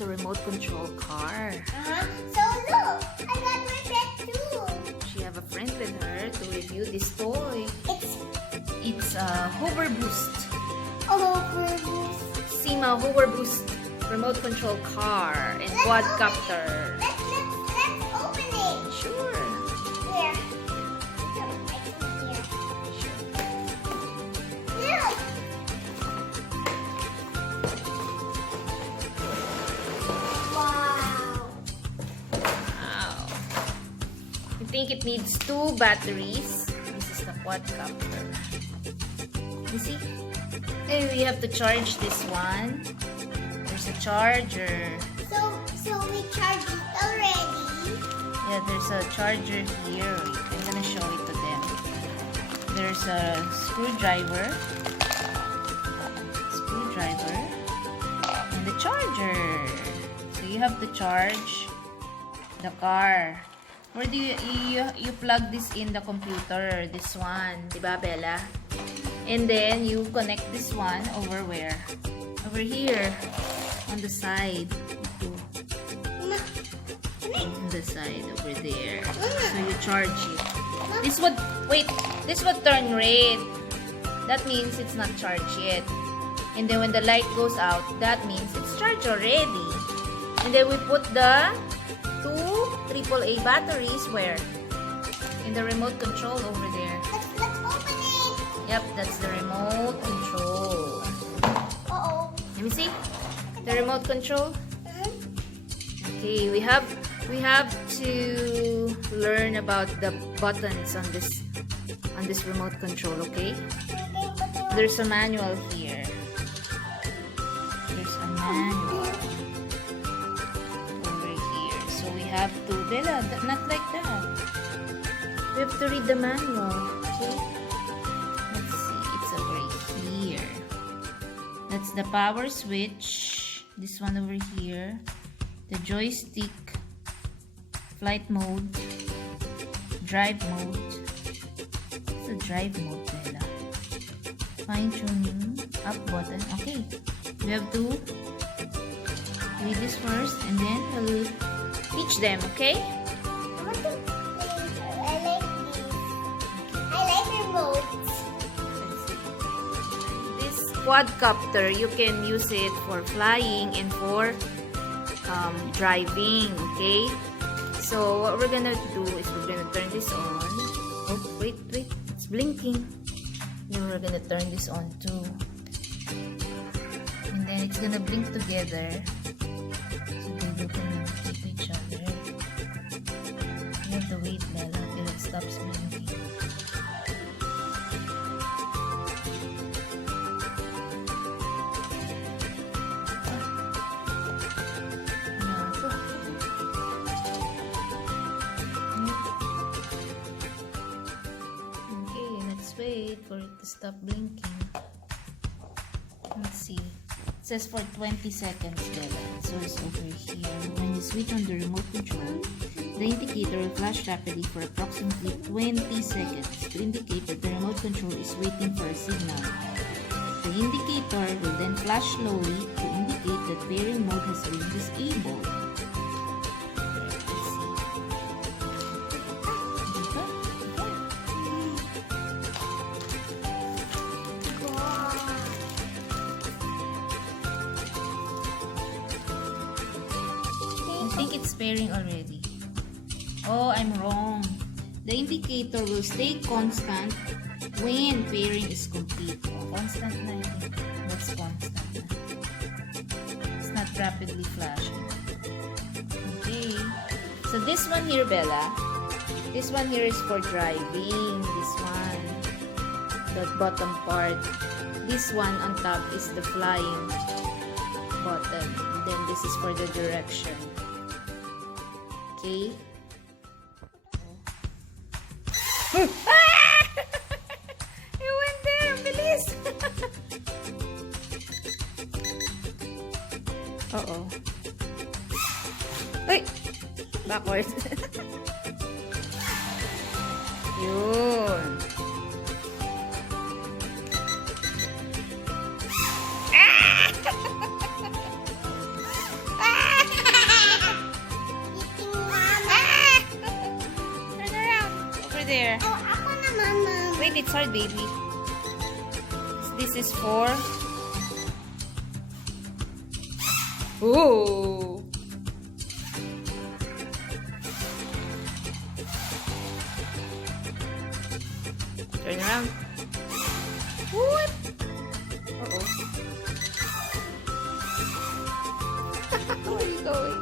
It's a remote control car. So look, I got my pet too. She have a friend with her to review this toy. It's a hooverboost. a hooverboost. SYMA hooverboost remote control car and quadcopter. Let's open it. Sure. Here. Look. Wow. Wow. I think it needs 2 batteries. This is the quadcopter. You see? Hey, we have to charge this one. There's a charger. So we charged it already. Yeah, there's a charger here. I'm gonna show it to them. There's a screwdriver, and the charger. So you have to charge the car. Where do you plug this in the computer? This one, diba, Bella? And then you connect this one over where? Over here, on the side. On the side over there. So you charge it. This would turn red. That means it's not charged yet. And then when the light goes out, that means it's charged already. And then we put the 2 AAA batteries where? In the remote control over there. Let's open it. Yep, that's the remote control. Uh-oh. Let me see. The remote control. Okay, we have to learn about the buttons on this remote control, okay? There's a manual here. There's a manual over here. So we have to, Bella, not like that. We have to read the manual, okay? Let's see, it's over here. That's the power switch. This one over here. The joystick. Flight mode. Drive mode. It's a drive mode, Bella. Fine tuning. Up button. Okay. We have to read this first and then we'll teach them, okay? I like these. I like remotes. Let's see. This quadcopter, you can use it for flying and for driving, okay? So what we're gonna do is we're gonna turn this on. Oh, wait, it's blinking. Then we're gonna turn this on too. And then it's gonna blink together. So they will communicate to each other. You have to wait, Bella, till it stops blinking. Wait for it to stop blinking. Let's see. It says for 20 seconds, Bella. So it's over here. When you switch on the remote control, the indicator will flash rapidly for approximately 20 seconds to indicate that the remote control is waiting for a signal. The indicator will then flash slowly to indicate that pairing mode has been disabled. I think it's pairing already. Oh, I'm wrong. The indicator will stay constant when pairing is complete. Oh, constant na, I think. That's constant na. It's not rapidly flashing. Okay. So this one here, Bella, this one here is for driving. This one. The bottom part. This one on top is the flying button. And then this is for the direction. Okay. It went there! Ang bilis! Uh-oh. Uy! Backwards. Yun. Ah! It's hard, baby. This is for... Ooh! Turn around. What? Uh-oh. Where are you going?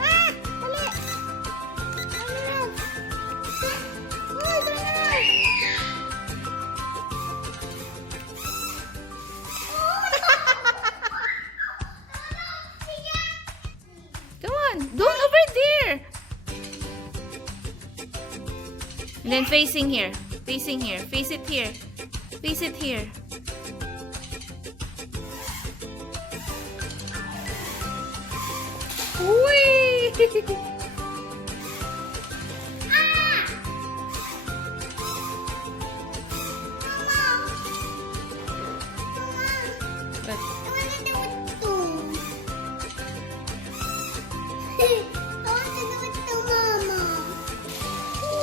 Ah! Mali! Turn around. Oh, turn around. Come on, don't over there. And then facing here, facing here, face it here, face it here. Whee! Ah! But, I want to do it too. I want to do it too, Mama.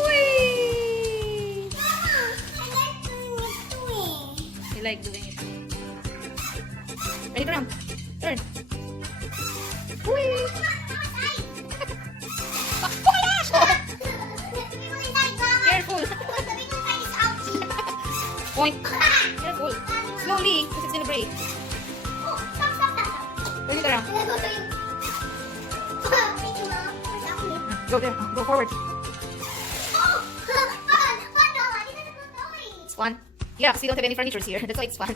whee! Mama, I like doing it too. You like doing it. Ready, turn around. Turn. Whee! Careful. Point. Careful. Slowly, because it's gonna break. Turn it around. Go there. Go forward. It's fun. Yeah, because we don't have any furniture here. That's why it's fun.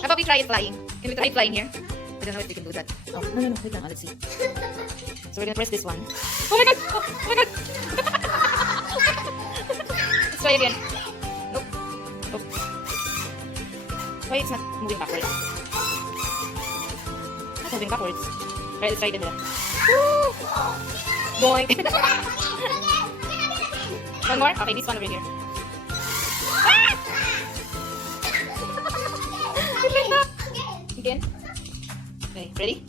How about we try it flying? Can we try flying here? I don't know if we can do that. Oh, no. Wait lang. Let's see. So we're gonna press this one. Oh my god! Oh my god! Let's try again. Nope. Nope. Why it's not moving backwards? Not moving backwards. Right, let's try it again. Woo! Boing! One more? Okay, this one over here. Again? Okay, ready?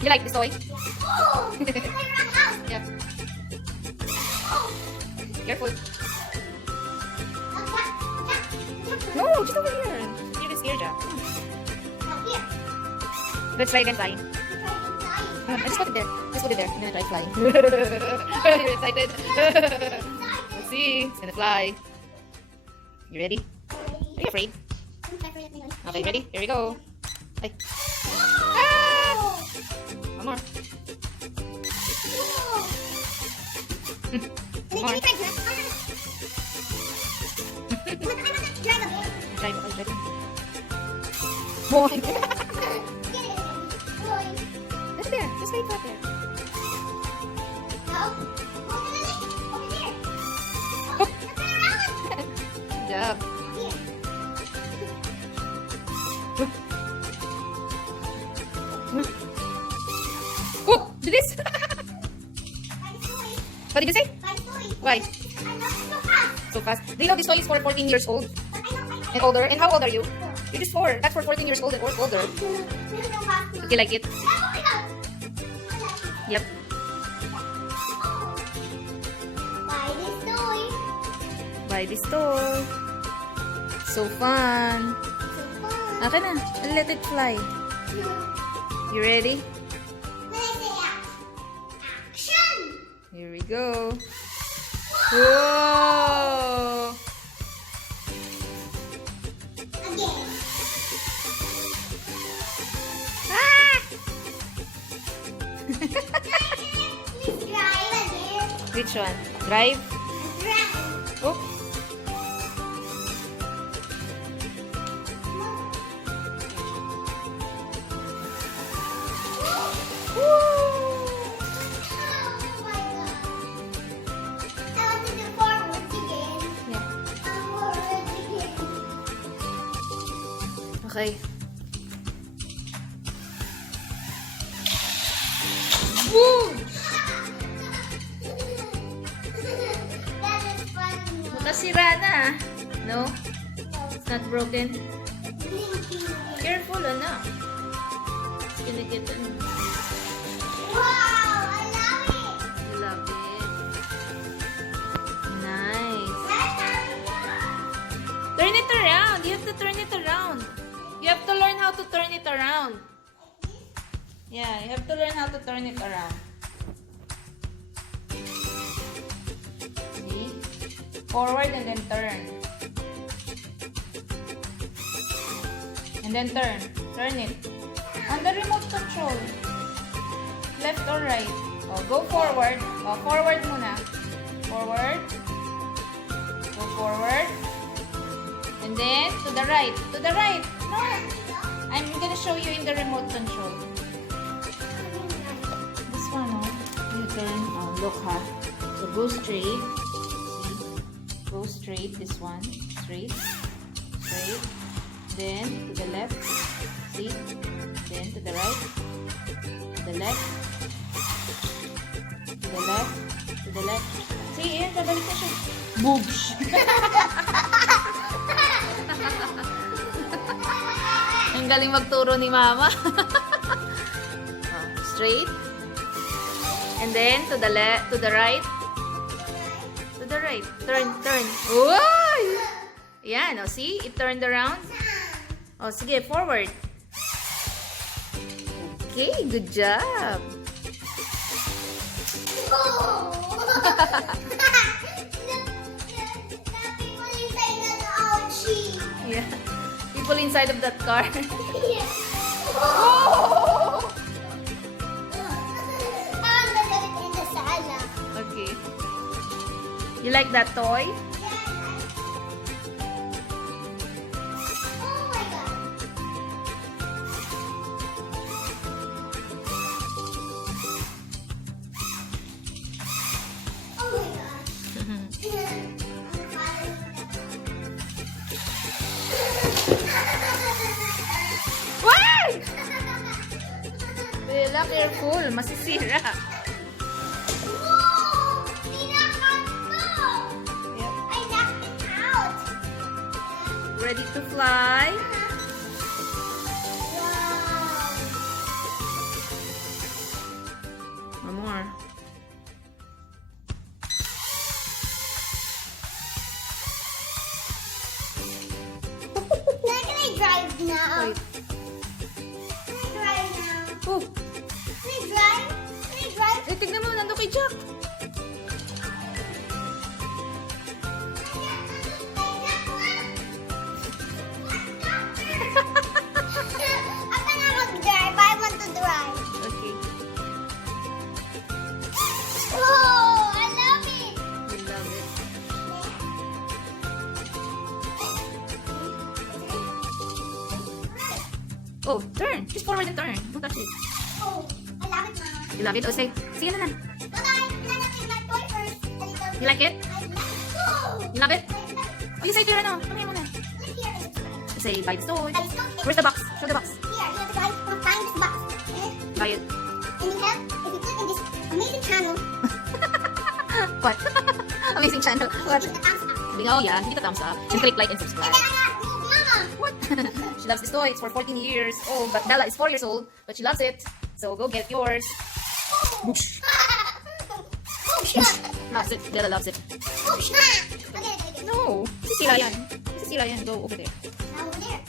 You like this toy? Yeah. Careful. No, just over here. You're the scare job. Let's try again flying. I just put it there. Just put it there. I'm gonna try flying. You're excited. Let's see. It's gonna fly. You ready? Are you afraid? Okay, ready? Here we go. Ay. Ah! One more. One more. Drive. More. That's there. Just wait right there. Good job. Oh, do this. What did you say? Why? So fast. Do you know this toy is for 14 years old and older? And how old are you? You're just 4. That's for 14 years old and older. You like it? Yep. Buy this toy. So fun. Okay na. Let it fly. You ready? Here we go. Whoa! Ah! Which one? Drive? Oh. Okay. Woo! Bukas sira na. No? It's not broken. Careful, anak. It's gonna get an... Wow, I love it. Love it. Nice. Turn it around. You have to turn it around. You have to learn how to turn it around. Yeah, you have to learn how to turn it around. See? Forward and then turn. And then turn. Turn it. On the remote control. Left or right? Oh, go forward. Oh, forward muna. Forward. Go forward. And then to the right. To the right. No. I'm gonna show you in the remote control. This one, oh. You turn. Oh, look, ha. So go straight. See? Go straight. This one. Straight. Straight. Then to the left. See? Then to the right. To the left. To the left. To the left. See, yan. Babalik na siya. Boobs. Ang galing magturo ni Mama. Oh, straight. And then to the left, to the right. To the right. Turn, turn. Uy! Yan, oh, see? It turned around. Oh, sige, forward. Okay, good job. Oh. The people inside the ouchie. Yeah. People inside of that car. Yeah. Oh! I'm gonna get it in the sala. Okay. You like that toy? Oh my god. Oh my god. Why? Bella, careful. Masisira. Whoa! Pinakat ko! Yep. I knocked it out. Ready to fly? Wow. One more. Can I drive now? Wait. Can I drive now? Oh, Can I drive? Can I drive? eh, tignan mo. Nandun kay Jack. Ako na mag-drive. I want to drive. Okay. Oh, I love it. We love it. Oh, turn. Just forward and turn. Don't touch it. Oh, I love it, Mama. You love it? Oh, say ano na. Bye-bye. Lalapit my toy first. A little You like it? I love it. Oh, You love it? I love it. Oh, you say here ano. Kamaya mo na. Look here. You say buy this toy. I still Where's the box? Show the box. Here, you have to buy find this box. Okay? Buy it. And you have, if you click on this amazing channel, What? Amazing channel. What? give the thumbs up. Sabi nga, oh yeah, hindi ka thumbs up. And click like and And subscribe. then I got Mama. What? She loves this toy. It's for 14 years old. But Bella is 4 years old. But she loves it. So go get yours. Boosh. Oh, shit. Loves it. Bella loves it. Oh, shit. Okay, okay, okay. No. Sisira yan. Sisira yan. Go over there. Now over there.